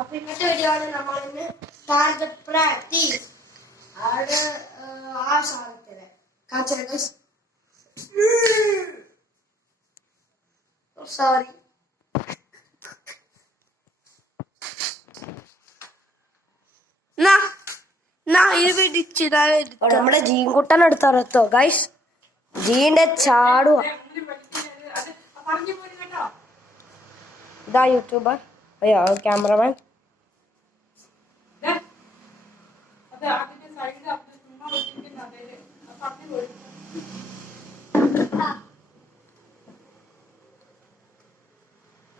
അപ്പൊ ഇന്നത്തെ വീഡിയോ ആണ് നമ്മൾ ഇന്ന് ടാർഗറ്റ് പ്രാക്ടീസ് അത് ആ സാധനത്തില് കാച്ചത് സോറി നമ്മുടെ ജീൻകുട്ടൻ എടുത്തോ ഗൈസ്. ജീന്റെ ചാടുക ഇതാ യൂട്യൂബർ. അയ്യോ ക്യാമറമാൻ.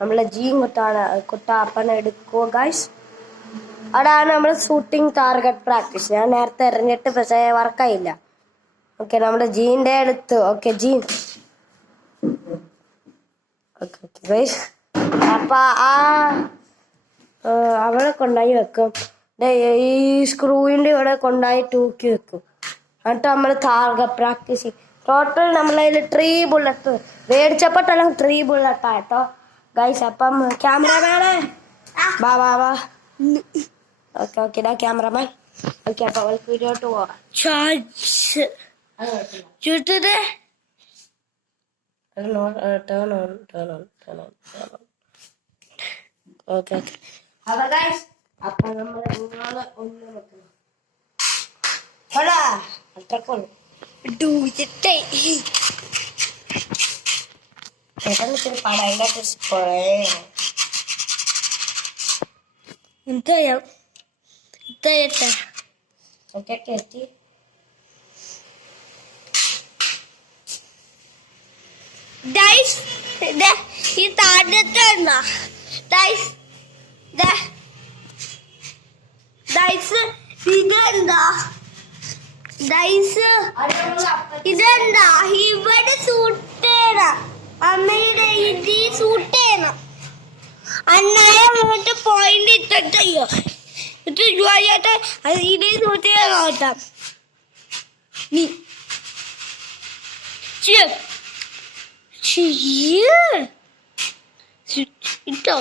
നമ്മളെ ജീൻ കുട്ട അപ്പന എടുക്കുക ഗൈസ്. അതാണ് നമ്മൾ ഷൂട്ടിംഗ് ടാർഗറ്റ് പ്രാക്ടീസ്. ഞാൻ നേരത്തെ എറിഞ്ഞിട്ട് പക്ഷേ വർക്കായില്ല. ഓക്കെ നമ്മുടെ ജീന്റെ അടുത്ത്. Okay gene guys. അപ്പൊ അവിടെ കൊണ്ടായി വെക്കും. ഈ സ്ക്രൂവിന്റെ ഇവിടെ കൊണ്ടായി തൂക്കി വെക്കും. എന്നിട്ട് നമ്മൾ ടാർഗറ്റ് പ്രാക്ടീസ് ചെയ്യും. ടോട്ടൽ നമ്മളതിൽ 3 ബുള്ളറ്റ് മേടിച്ചപ്പോട്ടെല്ലാം 3 ബുള്ളറ്റായിട്ടോ ഗൈസ്. അപ്പം ക്യാമറമാനെ വാ വാ വാ. ഓക്കെ ഓക്കെ ഇതാ ക്യാമറമാൻ. ഓക്കെ അപ്പൊ അവൾക്ക് വീഡിയോട്ട് പോവാം. Turn on. Okay. അപ്പൊ ഗൈസ് അപ്പൊ നമ്മൾ ഒന്ന് വെക്കണം. അത്രക്കുള്ളൂ. ചേട്ടൻ പടം അതിൻ്റെ സ്പ്രേ ഓക്കെ എത്തി. ഈ താഴത്തെ ഇതെന്താ ഇതെന്താ ഇവിടെ സൂട്ട് ചെയ്യണം. അമ്മയുടെ ഇത് സൂട്ട് ചെയ്യണം. അന്നായ അങ്ങോട്ട് പോയിന്റ് ഇട്ടോ ഇത് ജോലിയായിട്ട് ഇത് സൂട്ട് ചെയ്യാൻ നോട്ടാം. നീ ഇട്ടോ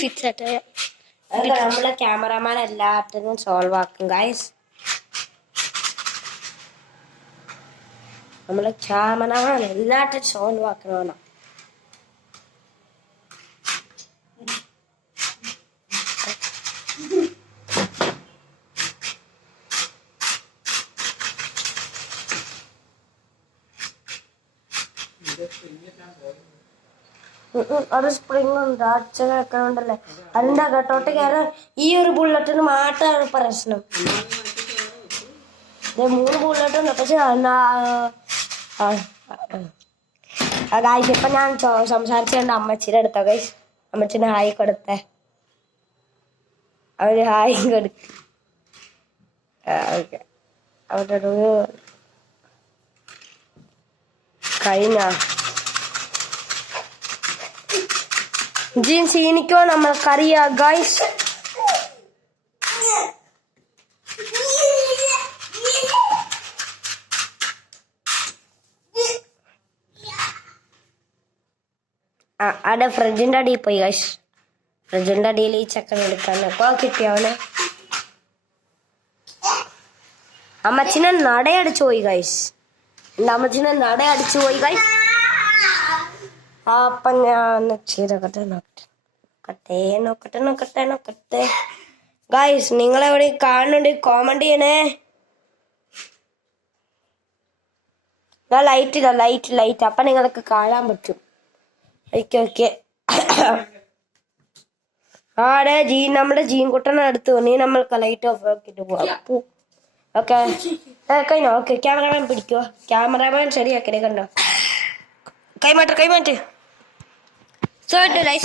ഫിക്സ് ആട്ടെ. നമ്മളെ ക്യാമറമാൻ എല്ലാത്തിനും സോൾവ് ആക്കും ഗൈസ്. നമ്മളെ ക്യാമറമാൻ എല്ലാത്തിനും സോൾവ് ആക്കണോ. അത് സ്പ്രിങ് ഉണ്ട് അച്ഛൻ വെക്കണുണ്ടല്ലേ. അതിന്റെ അകത്തോട്ട് കയറാൻ ഈ ഒരു ബുള്ളറ്റിന് മാത്രമാണ് പ്രശ്നം. 3 ബുള്ളറ്റ് ഉണ്ട്. പക്ഷെ ഗൈസ് ഇപ്പൊ ഞാൻ സംസാരിച്ചുകൊണ്ട് അമ്മച്ചിയുടെ അടുത്ത ഗൈസ്. അമ്മച്ചിന് ഹായ് കൊടുത്തേ. അവര് ഹായ് കൊടുക്കും. ഓക്കെ അവിടെ കഴിഞ്ഞ ജീൻസ് എനിക്കോ നമ്മൾക്കറിയാ ഗൈസ്. അവിടെ ഫ്രിഡ്ജിന്റെ അടിയിൽ പോയി ഗൈസ്. ഫ്രിഡ്ജിന്റെ അടിയിൽ ഈ ചക്കൻ എടുക്കാൻ കിട്ടിയവന്. അമ്മച്ചിനെ നടയടിച്ചു പോയി ഗൈസ്. എന്റെ അമ്മച്ചിനെ നടയടിച്ചു പോയി ഗൈസ്. അപ്പൊ ഞാൻ നോക്കട്ടെ ഗൈസ്. നിങ്ങളെവിടെ കാണുന്നുണ്ട് കോമന്റ് ചെയ്യണേ. ഞാൻ ലൈറ്റ് ഇടാം. ലൈറ്റ് അപ്പൊ നിങ്ങൾക്ക് കാണാൻ പറ്റും. ഓക്കെ ആടെ നമ്മുടെ ജീൻകുട്ടനെ അടുത്ത് നീ നമ്മൾക്ക് ലൈറ്റ് ഓഫ് ആക്കിട്ട് പോവാം. ഓക്കെ കഴിഞ്ഞോ. ഓക്കെ ക്യാമറമാൻ പിടിക്കുവോ. ക്യാമറമാൻ ശരിയാക്കണേ. കണ്ടോ കൈമാറ്റ്. So guys,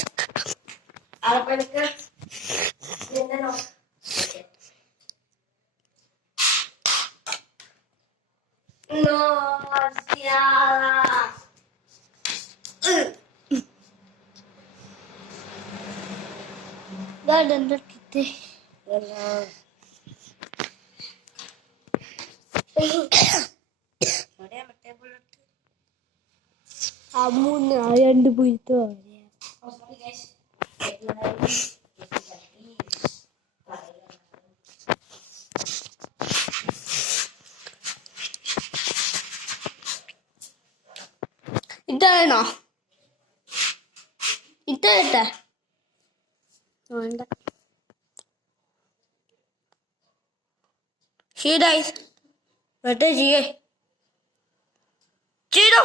അമ്മൂന്ന് രണ്ട് പോയിട്ടോ ഇതാണോ ഇട്ടേ വേണ്ട ശരിയായി എന്നിട്ട് ചെയ്തോ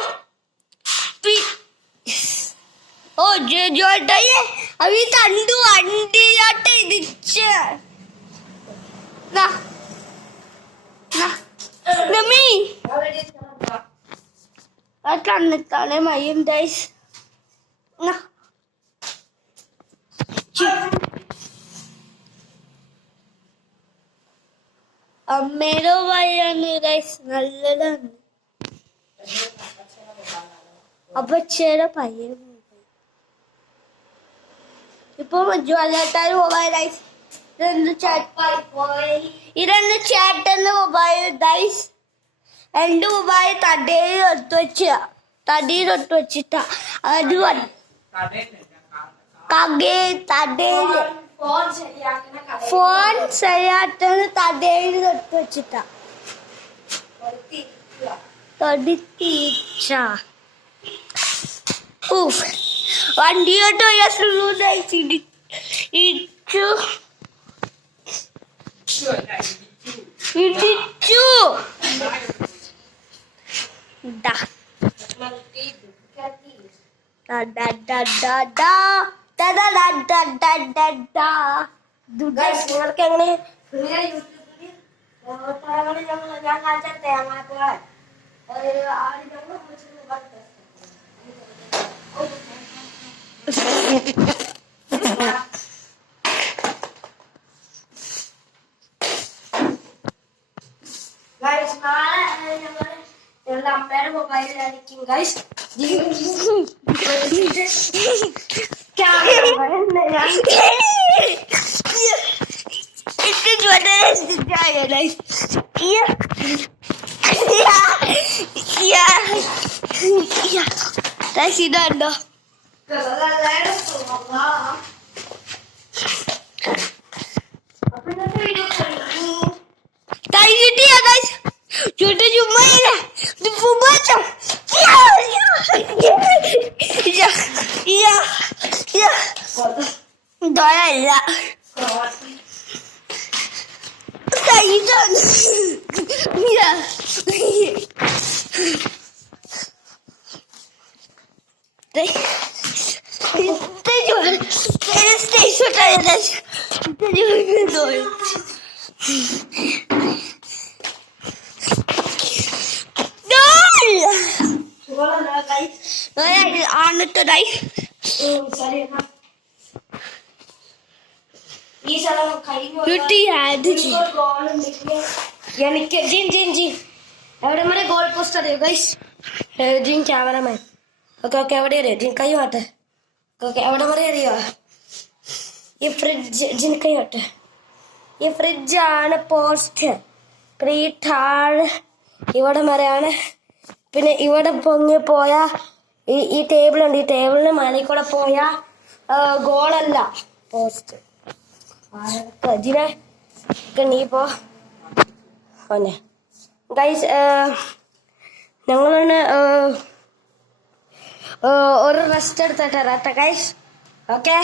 ഓ ജോട്ടയെ അവ കണ്ടു വണ്ടിയോട്ടെ ഇടിച്ച് കണ്ണിത്താളെ മയം ഡൈസ് അമ്മയുടെ വയാണ് ഡൈസ് നല്ലതാണ് അപ്പച്ചയുടെ പയ്യൻ ഇപ്പൊ ജ്വലട്ടാൽ മൊബൈൽ ഡൈസ് ഇതെന്ന് ചേട്ടന്റെ മൊബൈൽ ഡൈസ് എന്റെ മൊബൈൽ തടയിൽ ഒട്ട് വെച്ചിട്ടാ അത് തടയില് ഫോൺ ശരിയാട്ടത് തടയിൽ ഒട്ട് വെച്ചിട്ടാ തൊടിത്തീച്ച വണ്ടിയോട്ട് ഇടിച്ചു നിങ്ങൾക്ക് എങ്ങനെ ഞാൻ കാണിച്ച തേങ്ങാപ്പുകളെ ഞങ്ങളുടെ അമ്മയുടെ മൊബൈലിലായിരിക്കും ഗൈസ് ഇതുണ്ടോ ചുട്ട ചുമ്മാ ദോരല്ല ആണിട്ടതായി ഈ സ്ഥലം എനിക്ക് ജിൻ എവിടെ വരെ ഗോൾ പോസ്റ്റ് അറിയോ ഗൈസ് ജിൻ ക്യാമറമാൻ ഓക്കെ എവിടെ അറിയോ ജിൻ കൈ മാട്ടെ ഓക്കെ എവിടെ വരെ അറിയോ ഈ ഫ്രിഡ്ജ് ജിൻ കൈ മാട്ടെ ഈ ഫ്രിഡ്ജാണ് പോസ്റ്റ് ഈ താഴെ ഇവിടെ വരെയാണ് പിന്നെ ഇവിടെ പൊങ്ങി പോയ ഈ ടേബിളുണ്ട് ഈ ടേബിളിന് മേളിൽ കൂടെ പോയ ഗോളല്ല പോസ്റ്റ് ജിനെ നീ പോ ഓനെ ഗൈസ് ഞങ്ങളൊന്ന് ഒരു റെസ്റ്റ് എടുത്തിട്ട് ഗൈസ് ഓക്കെ